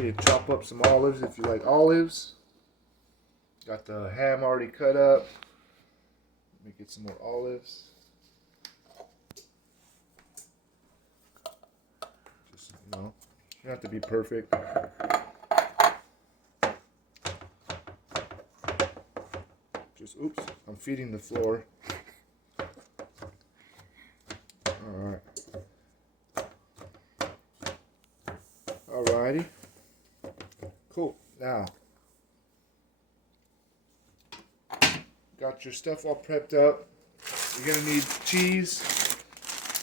Need to chop up some olives if you like olives. Got the ham already cut up. Let me get some more olives. Just, you don't have to be perfect. Just, oops, I'm feeding the floor. Alright. Alrighty. Cool. Now, got your stuff all prepped up. You're gonna need cheese.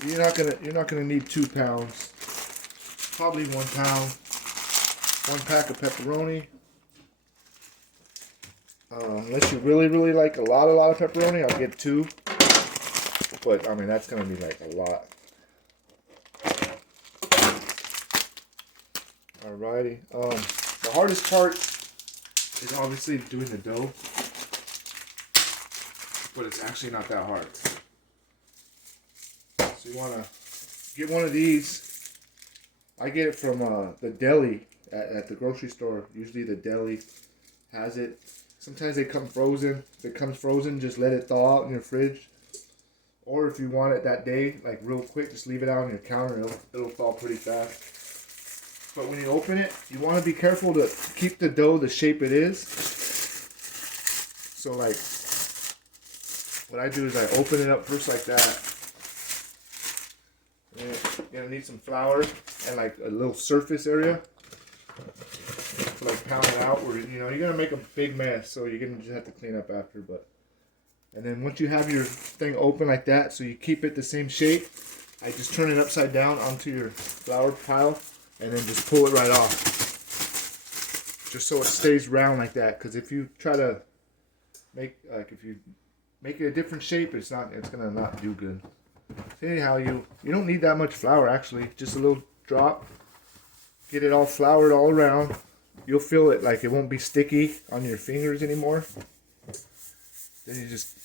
You're not gonna need 2 pounds. Probably 1 pound. 1 pack of pepperoni. Unless you really like a lot of pepperoni, I'll get 2. But I mean that's gonna be like a lot. Alrighty. The hardest part is obviously doing the dough, but it's actually not that hard. So you want to get one of these. I get it from the deli at the grocery store. Usually the deli has it. Sometimes they come frozen. If it comes frozen, just let it thaw out in your fridge. Or if you want it that day, like real quick, just leave it out on your counter. It'll thaw pretty fast. But when you open it, you want to be careful to keep the dough the shape it is. So like, what I do is I open it up first like that. And you're gonna need some flour and like a little surface area to like pound it out. Where you're gonna make a big mess, so you're gonna just have to clean up after. And then once you have your thing open like that, so you keep it the same shape, I just turn it upside down onto your flour pile. And then just pull it right off. Just so it stays round like that. Because if you try to make, if you make it a different shape, it's gonna not do good. So anyhow, you don't need that much flour actually. Just a little drop. Get it all floured all around. You'll feel it like it won't be sticky on your fingers anymore. Then you just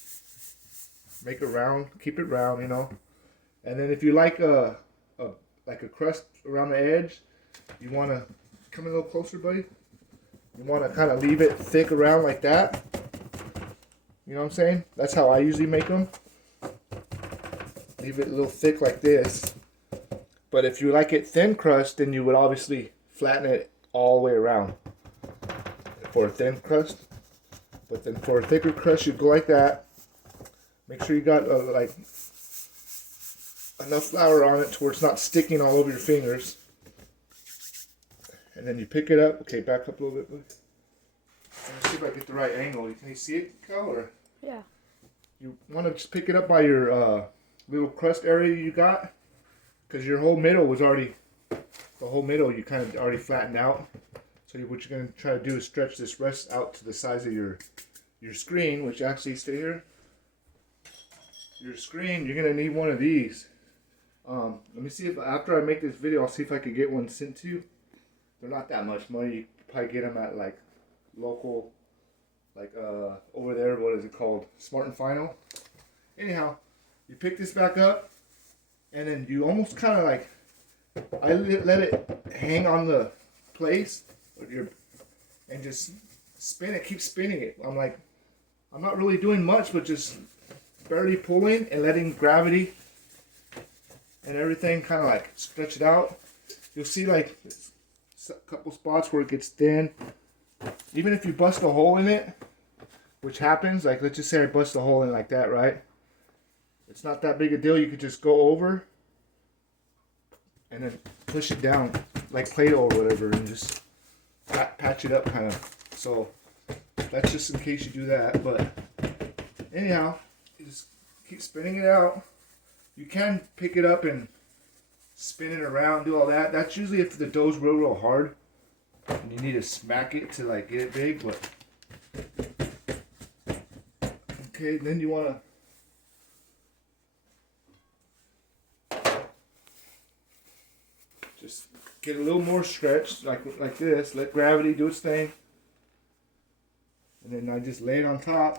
make it round, keep it round, And then if you like a crust around the edge, you want to come a little closer, buddy. You want to kind of leave it thick around like that. You know what I'm saying? That's how I usually make them. Leave it a little thick like this. But if you like it thin crust, then you would obviously flatten it all the way around for a thin crust. But then for a thicker crust, you go like that. Make sure you got like enough flour on it to where it's not sticking all over your fingers. And then you pick it up. Okay, back up a little bit. Let me see if I get the right angle. Can you see it, Cal? Or? Yeah. You want to just pick it up by your little crust area you got. Because your whole middle was already, the whole middle you kind of already flattened out. So what you're going to try to do is stretch this rest out to the size of your screen, which actually, stay here. Your screen, you're going to need one of these. Let me see if after I make this video, I'll see if I could get one sent to you. They're not that much money. You can probably get them at like local, like over there. What is it called? Smart and Final. Anyhow, you pick this back up, and then you almost kind of like I let it hang on the place, and just spin it. Keep spinning it. I'm not really doing much, but just barely pulling and letting gravity and everything kind of like stretch it out. You'll see like a couple spots where it gets thin. Even if you bust a hole in it, which happens, like let's just say I bust a hole in it like that, right? It's not that big a deal. You could just go over and then push it down like Play-Doh or whatever and just patch it up kind of. So that's just in case you do that. But anyhow, you just keep spinning it out. You can pick it up and spin it around, do all that. That's usually if the dough's real hard and you need to smack it to like get it big. But okay, then you want to just get a little more stretched, like this. Let gravity do its thing, and then I just lay it on top,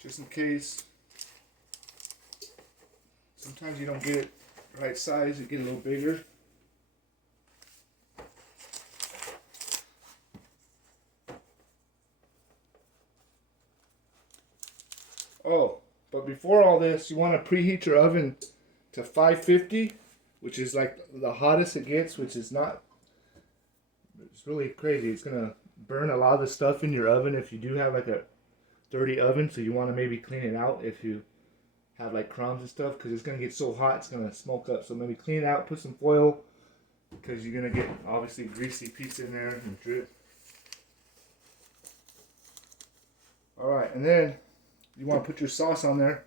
just in case. Sometimes you don't get it right size, you get a little bigger. Oh, but before all this, you want to preheat your oven to 550, which is like the hottest it gets, which is not, it's really crazy. It's going to burn a lot of the stuff in your oven if you do have like a dirty oven, so you want to maybe clean it out if you have like crumbs and stuff, because it's going to get so hot it's going to smoke up. So maybe clean it out, put some foil, because you're going to get obviously greasy pizza in there and drip. Alright, and then you want to put your sauce on there.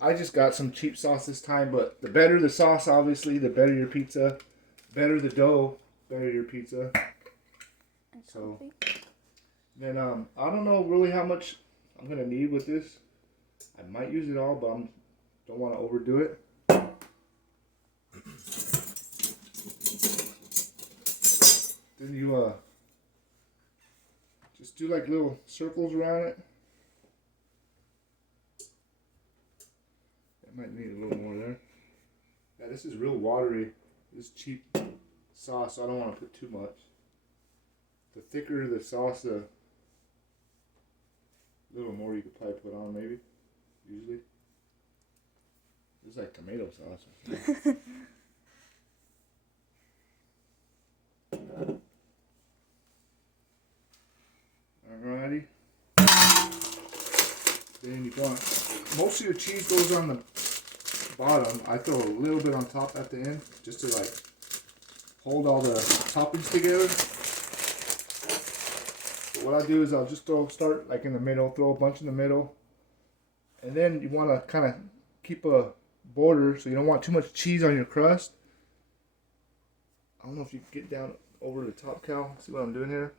I just got some cheap sauce this time, but the better the sauce, obviously, the better your pizza. Better the dough, better your pizza. So then I don't know really how much I'm gonna need with this. I might use it all, but I don't want to overdo it. Then you just do like little circles around it. That might need a little more there. Yeah, this is real watery. This is cheap sauce, so I don't want to put too much. The thicker the sauce, the little more you could probably put on, maybe. Usually. This is like tomato sauce or something. Alrighty. Then you want, most of your cheese goes on the bottom. I throw a little bit on top at the end, just to like hold all the toppings together. But what I do is I'll just start like in the middle, throw a bunch in the middle, and then you want to kind of keep a border so you don't want too much cheese on your crust. I don't know if you can get down over the top, Cal. See what I'm doing here?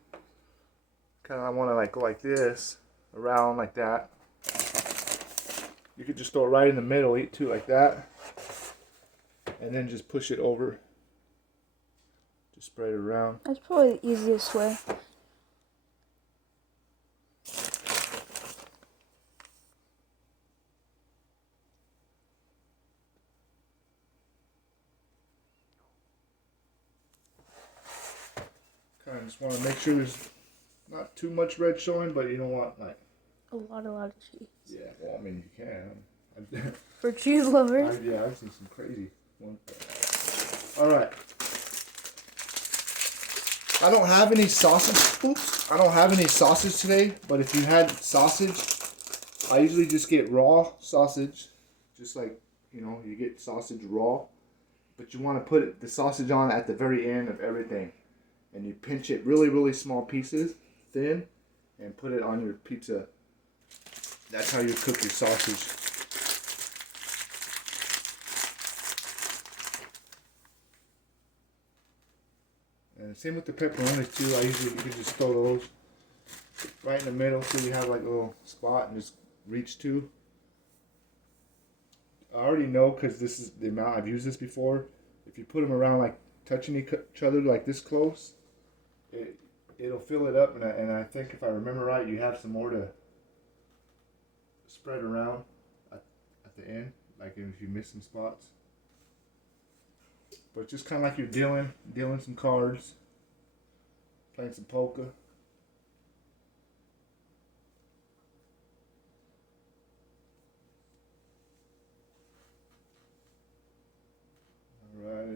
Kind of I want to like go like this, around like that. You could just throw it right in the middle, eat two like that, and then just push it over. Just spread it around. That's probably the easiest way. Kind of just want to make sure there's not too much red showing, but you don't want like A lot of cheese. yeah. Well, I mean you can. For cheese lovers. Yeah, I've seen some crazy ones. All right. I don't have any sausage. Oops. I don't have any sausage today, but if you had sausage, I usually just get raw sausage, just like, you know, you get sausage raw, but you want to put the sausage on at the very end of everything, and you pinch it really, really small pieces, thin, and put it on your pizza. That's how you cook your sausage. And same with the pepperoni too. I usually, you can just throw those right in the middle so you have like a little spot and just reach to. I already know, because this is the amount I've used this before. If you put them around like touching each other like this close, it'll fill it up. And I think if I remember right, you have some more to spread around at the end, like if you miss some spots. But just kind of like you're dealing some cards, playing some poker. Right.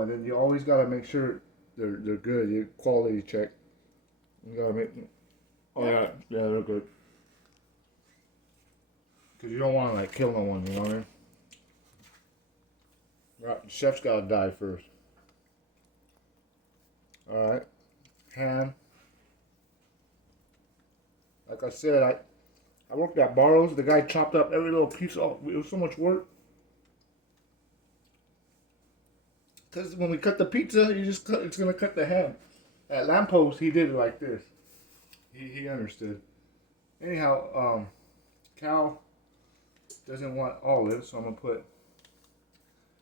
And then you always gotta make sure they're good. You quality check. You gotta make. Oh yeah, they're good. Cause you don't want to like kill no one. You know what I mean? Right, the chef's gotta die first. All right, ham. Like I said, I worked at Barrow's. The guy chopped up every little piece off. It was so much work. Because when we cut the pizza, it's going to cut the ham. At Lamppost, he did it like this. He understood. Anyhow, Cal doesn't want olives, so I'm going to put,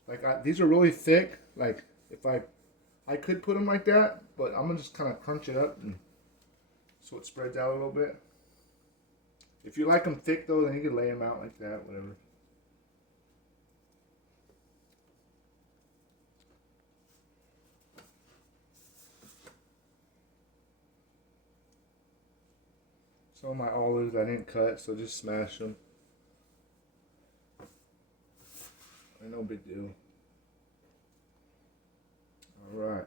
like, these are really thick. Like, if I could put them like that, but I'm going to just kind of crunch it up and so it spreads out a little bit. If you like them thick though, then you can lay them out like that, whatever. Some of my olives I didn't cut, so just smash them. No big deal. Alright.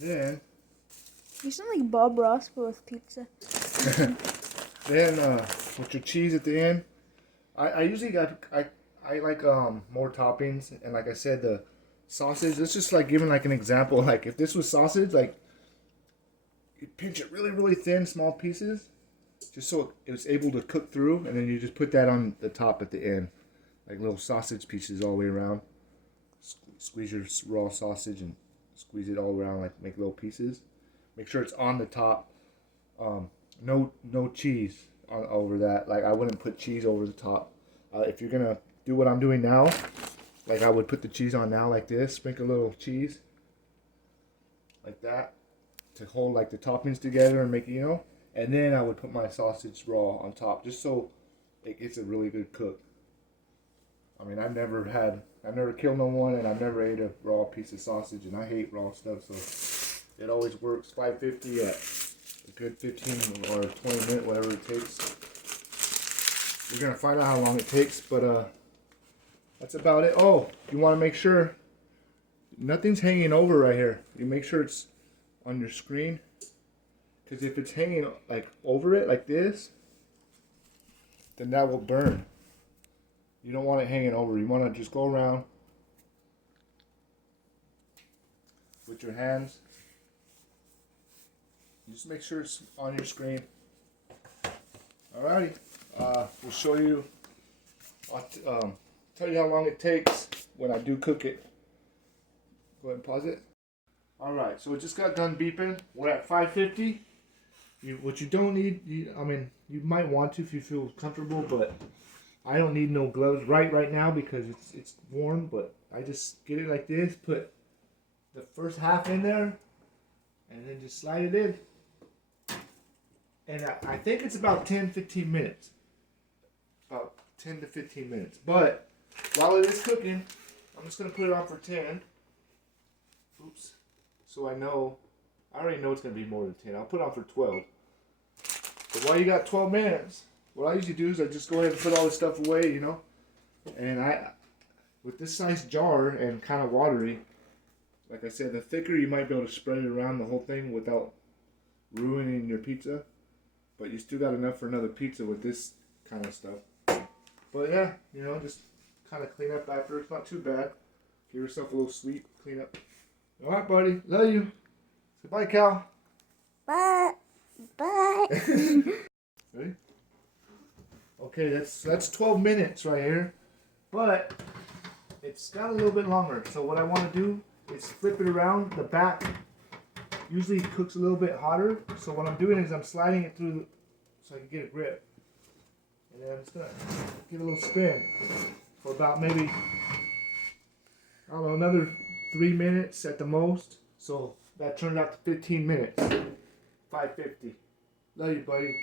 Then You sound like Bob Ross but with pizza. then with your cheese at the end, I usually got I like more toppings, and like I said, the sausage. Let's just like giving like an example. Like if this was sausage, like you pinch it really really thin, small pieces, just so it was able to cook through, and then you just put that on the top at the end, like little sausage pieces all the way around. Squeeze your raw sausage and squeeze it all around, like make little pieces. Make sure it's on the top. No cheese over that. Like I wouldn't put cheese over the top. If you're gonna do what I'm doing now, like I would put the cheese on now like this. Sprinkle a little cheese, like that, to hold like the toppings together and make it, And then I would put my sausage raw on top, just so it gets a really good cook. I mean, I've never killed no one, and I've never ate a raw piece of sausage, and I hate raw stuff, so it always works. 550 at a good 15 or 20 minute, whatever it takes. We're gonna find out how long it takes, but that's about it. Oh, you want to make sure nothing's hanging over right here. You make sure it's on your screen, because if it's hanging like over it like this, then that will burn. You don't want it hanging over. You want to just go around with your hands. Just make sure it's on your screen. Alrighty. We'll show you. I'll tell you how long it takes when I do cook it. Go ahead and pause it. Alright, so it just got done beeping. We're at 550. What you don't need, I mean, you might want to if you feel comfortable, but I don't need no gloves right now because it's warm, but I just get it like this, put the first half in there, and then just slide it in. And I think it's about 10-15 minutes. About 10 to 15 minutes. But while it is cooking, I'm just going to put it on for 10. Oops. So I already know it's going to be more than 10. I'll put it on for 12. But while you got 12 minutes, what I usually do is I just go ahead and put all this stuff away, And with this size jar and kind of watery, like I said, the thicker you might be able to spread it around the whole thing without ruining your pizza. But you still got enough for another pizza with this kind of stuff. But yeah, just kind of clean up after. It's not too bad. Give yourself a little sweet clean up. All right, buddy. Love you. Say bye, Cal. Bye. Bye. Ready? Okay, that's 12 minutes right here, but it's got a little bit longer. So what I want to do is flip it around. The back usually cooks a little bit hotter. So what I'm doing is I'm sliding it through so I can get a grip. And then I'm just going to give it a little spin for about maybe, I don't know, another 3 minutes at the most. So that turned out to 15 minutes. 550. Love you, buddy.